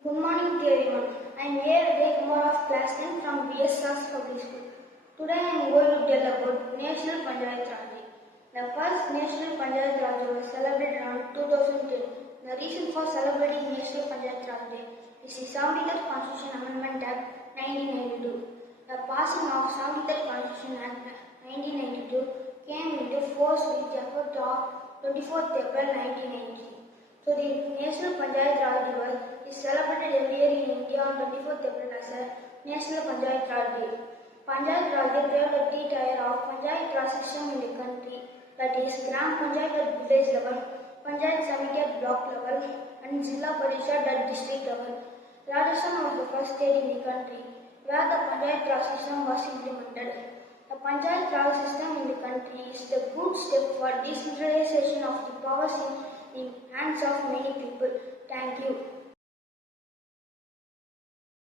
Good morning to everyone. I am here with Kumar of class 10 from BSS Public School. Today I am going to tell about National Panchayat Raj Day. The first National Panchayat Raj Day was celebrated on 2010. The reason for celebrating National Panchayat Raj Day is the 73rd Constitution Amendment Act 1992. The passing of 73rd Constitution Act 1992 came into force with the effect of 24th April 1990. So the National Panchayat Raj Day is celebrated every year in India on 24th April as a National Panchayat Raj Day. Panchayat Raj Day created a tier of Panchayat Raj system in the country, that is Gram Panchayat at village level, Panchayat Samiti at block level, and Zilla Parishad at district level. Rajasthan was the first state in the country where the Panchayat Raj system was implemented. The Panchayat Raj system in the country is a good step for decentralization of the powers in hands of many people.